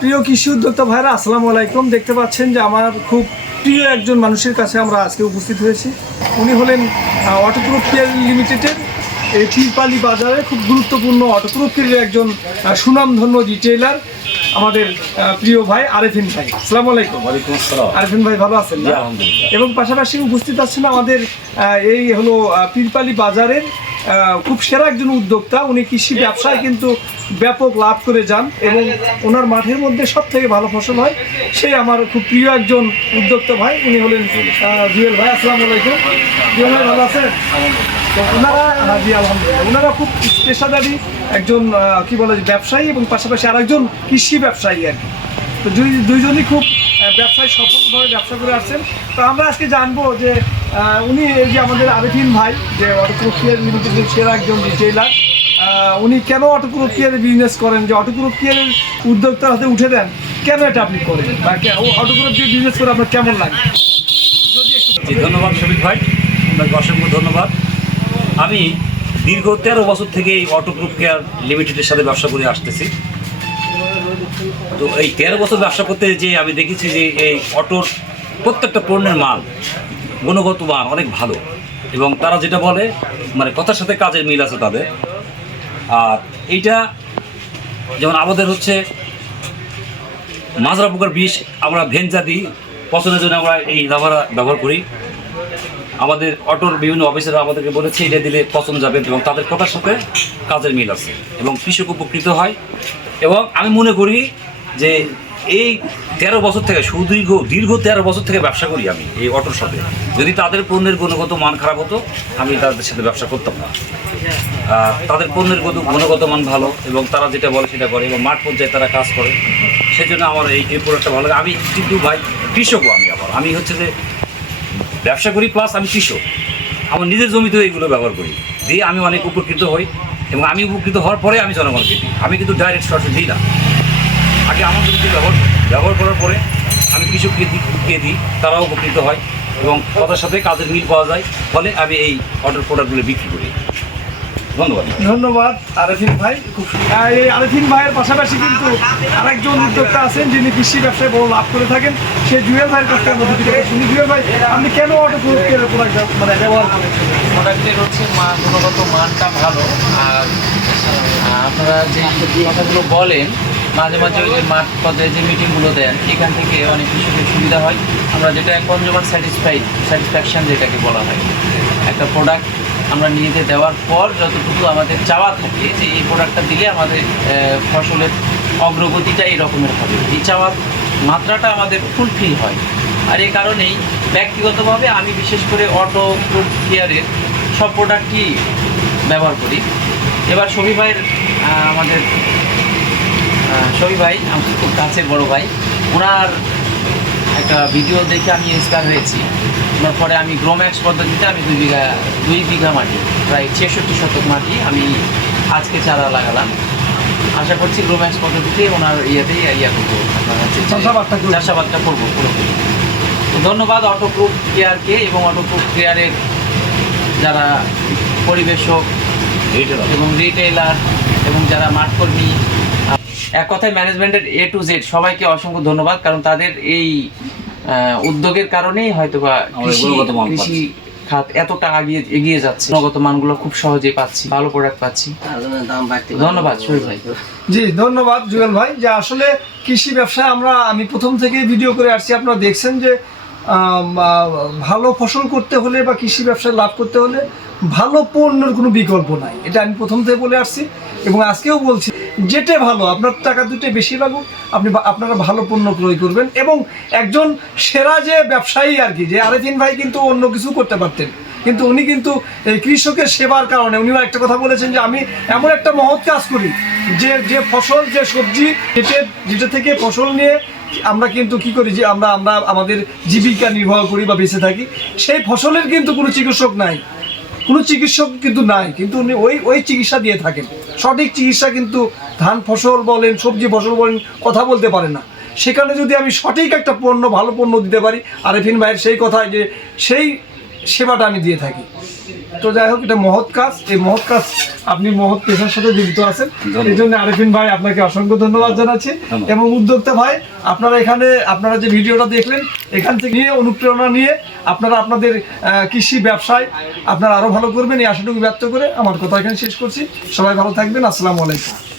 প্রিয় কৃষি উদ্যোক্তা ভাইরা আসসালামু আলাইকুম। দেখতে পাচ্ছেন যে আমার খুব প্রিয় একজন মানুষের কাছে আমরা আজকে উপস্থিত হয়েছি। উনি হলেন অটোপ্রুফ কেয়ার লিমিটেডের এই ঠিরপালি বাজারে খুব গুরুত্বপূর্ণ অটোপ্রুফ কেয়ারের একজন সুনামধন্য রিটেইলার, আমাদের প্রিয় ভাই আরেফিন ভাই। আসসালামু আলাইকুম। ওয়ালাইকুম আসসালাম। আরেফিন ভাই ভালো আছেন? আলহামদুলিল্লাহ। এবং পাশাপাশি উপস্থিত আছেন আমাদের এই হলো পীরপালি বাজারের খুব সেরা একজন উদ্যোক্তা। উনি কৃষি ব্যবসায় কিন্তু ব্যাপক লাভ করে যান এবং ওনার মাঠের মধ্যে সব থেকে ভালো ফসল হয়। সেই আমার খুব প্রিয় একজন উদ্যোক্তা ভাই, উনি হলেন জুয়েল ভাই। আসসালামু আলাইকুম। জুয়েল ভাই ভালো আছেন? ওনারা জি আলহামদুলিল্লাহ, ওনারা খুব পেশাদারি একজন কি বলে ব্যবসায়ী এবং পাশাপাশি আরেকজন কৃষি ব্যবসায়ী আর কি। তো দুইজনই খুব ব্যবসায় সফলভাবে ব্যবসা করে আসছেন। তো আমরা আজকে জানবো যে উনি এই যে আমাদের আরেফিন ভাই যে অটোপ্রুফ কেয়ার লিমিটেডের সেরা একজন রিটেইলার, উনি কেন অটোপ্রুফ কেয়ারে বিজনেস করেন, যে অটোপ্রুফ কেয়ারের উদ্যোক্তার হাতে উঠে দেন, কেন এটা আপনি করেন বা অটোপ্রুফ কেয়ার বিজনেস করে আপনার কেমন লাগে? ধন্যবাদ শফিক ভাই, আপনাকে অসংখ্য ধন্যবাদ। আমি দীর্ঘ 13 বছর থেকে এই অটোপ্রুফ কেয়ার লিমিটেডের সাথে ব্যবসা করে আসতেছি। তো এই 13 বছর ব্যবসা করতে যে আমি দেখেছি যে এই অটোর প্রত্যেকটা পণ্যের মান, গুণগত মান অনেক ভালো এবং তারা যেটা বলে মানে কথার সাথে কাজের মিল আছে তাদের। আর এইটা যেমন আমাদের হচ্ছে মাজরা পোকার বিষ আমরা ভেঞ্জা দিই পছন্দের জন্য, আমরা এই লাভারা ব্যবহার করি। আমাদের অটোর বিভিন্ন অফিসাররা আমাদেরকে বলেছে এটা দিলে পছন্দ যাবে এবং তাদের কথার সাথে কাজের মিল আছে এবং কৃষক উপকৃত হয়। এবং আমি মনে করি যে এই 13 বছর থেকে দীর্ঘ 13 বছর থেকে ব্যবসা করি আমি এই অটোর সাথে। যদি তাদের পণ্যের গুণগত মান খারাপ হতো আমি তাদের সাথে ব্যবসা করতাম না। তাদের পণ্যের গুণগত মান ভালো এবং তারা যেটা বলে সেটা করে এবং মাঠ পর্যায়ে তারা কাজ করে, সেজন্য আমার এই প্রোডাক্টটা ভালো লাগে। আমি কিন্তু ভাই কৃষকও, আমি হচ্ছে যে ব্যবসা করি প্লাস আমি কৃষক। আমার নিজের জমিতেও এইগুলো ব্যবহার করি, দিয়ে আমি অনেক উপকৃত হই এবং আমি উপকৃত হওয়ার পরে আমি জনগণকে দিই। আমি কিন্তু ডাইরেক্ট সরাসরি দিই না, আগে আমার জমিতে ব্যবহার করার পরে আমি কৃষককে দিই, তারাও উপকৃত হয় এবং কথার সাথে কাজের মিল পাওয়া যায়, ফলে আমি এই অটোর প্রোডাক্টগুলো বিক্রি করি। ধন্যবাদ আরেফিন ভাই। খুব এই আরেফিন ভাইয়ের পাশাপাশি কিন্তু আরেকজন উদ্যোক্তা আছেন যিনি কৃষি ব্যবসায় বড় লাভ করে থাকেন, সে জুয়েল ভাইয়ের কাছ থেকে শুনি। জুয়েল ভাই, আপনি কেন অটোপ্রুফ কেয়ারের প্রোডাক্ট মানে ব্যবহার করেছেন? প্রোডাক্টের হচ্ছে গুণগত মানটা ভালো। আর আপনারা যে কথাগুলো বলেন মাঝে মাঝে ওই যে মাঠ পর্যায়ে যে মিটিংগুলো দেন, এখান থেকে অনেক কৃষকের সুবিধা হয়। আমরা যেটা কনজিউমার স্যাটিসফ্যাকশান যেটাকে বলা হয়, একটা প্রোডাক্ট আমরা নিজেদের দেওয়ার পর যতটুকু আমাদের চাওয়া থাকে যে এই প্রোডাক্টটা দিলে আমাদের ফসলের অগ্রগতিটা এই রকমের হবে, এই চাওয়ার মাত্রাটা আমাদের ফুলফিল হয়। আর এই কারণেই ব্যক্তিগতভাবে আমি বিশেষ করে অটোপ্রুফ কেয়ারের সব প্রোডাক্টই ব্যবহার করি। এবার শফি ভাইয়ের আমাদের শফি ভাই আমার খুব কাছের বড় ভাই, ওনার একটা ভিডিও দেখে আমি ইন্সপায়ার হয়েছি। ওনার পরে আমি গ্রোম্যাক্স পদ্ধতিতে আমি 2 বিঘা মাটি, প্রায় 66 শতক মাটি আমি আজকে চারা লাগালাম। আশা করছি গ্রোম্যাক্স পদ্ধতিতে ওনার করবো, আপনার হচ্ছে চাষাবাদটা করবো পুরোপুরি। তো ধন্যবাদ অটোপ্রুফ কেয়ারকে এবং অটোপ্রুফ কেয়ারের যারা পরিবেশক এবং রিটেইলার এবং যারা মাঠকর্মী, এক কথায় ম্যানেজমেন্টের A to Z সবাইকে অসংখ্য ধন্যবাদ। কারণ তাদের এই উদ্যোগের কারণেই হয়তোবা কৃষি খাত এতটা এগিয়ে যাচ্ছে। গুণগত মানগুলো খুব সহজেই পাচ্ছি, ভালো প্রোডাক্ট পাচ্ছি। ধন্যবাদ শরীফ ভাই। জি ধন্যবাদ জুয়েল ভাই। যে আসলে কৃষি ব্যবসায় আমি প্রথম থেকে ভিডিও করে আসছি, আপনারা দেখছেন যে ভালো ফসল করতে হলে বা কৃষি ব্যবসায় লাভ করতে হলে ভালো পণ্যের কোনো বিকল্প নাই, এটা আমি প্রথম থেকে বলে আসছি এবং আজকেও বলছি। যেটা ভালো, আপনার টাকা দুটো বেশি লাগুক, আপনারা ভালো পণ্য ক্রয় করবেন। এবং একজন সেরা যে ব্যবসায়ী আর কি, যে আরেফিন ভাই কিন্তু অন্য কিছু করতে পারতেন, কিন্তু উনি কিন্তু এই কৃষকের সেবার কারণে উনিও একটা কথা বলেছেন যে আমি এমন একটা মহৎ কাজ করি যে ফসল, যে সবজি যেটা থেকে ফসল নিয়ে আমরা কিন্তু কি করি, যে আমরা আমাদের জীবিকা নির্বাহ করি বা বেঁচে থাকি, সেই ফসলের কিন্তু কোনো চিকিৎসক কিন্তু নাই, কিন্তু উনি ওই চিকিৎসা দিয়ে থাকেন। সঠিক চিকিৎসা কিন্তু ধান ফসল বলেন, সবজি ফসল বলেন, কথা বলতে পারে না। সেখানে যদি আমি সঠিক একটা ভালো পণ্য দিতে পারি, আরেফিন ভাইয়ের সেই কথায় যে সেই সেবাটা আমি দিয়ে থাকি। তো যাই হোক, এটা মহৎ কাজ। এই মহৎ কাজ আপনি মহৎ পেশার সাথে জড়িত আছেন, এই জন্য আরিফিন ভাই আপনাকে অসংখ্য ধন্যবাদ জানাচ্ছি। এবং উদ্যোক্তা ভাই, আপনারা যে ভিডিওটা দেখলেন, এখান থেকে নিয়ে অনুপ্রেরণা নিয়ে আপনারা আপনাদের কৃষি ব্যবসায় আপনারা আরো ভালো করবেন, এই আশাটুকু ব্যক্ত করে আমার কথা এখানে শেষ করছি। সবাই ভালো থাকবেন। আসসালামু আলাইকুম।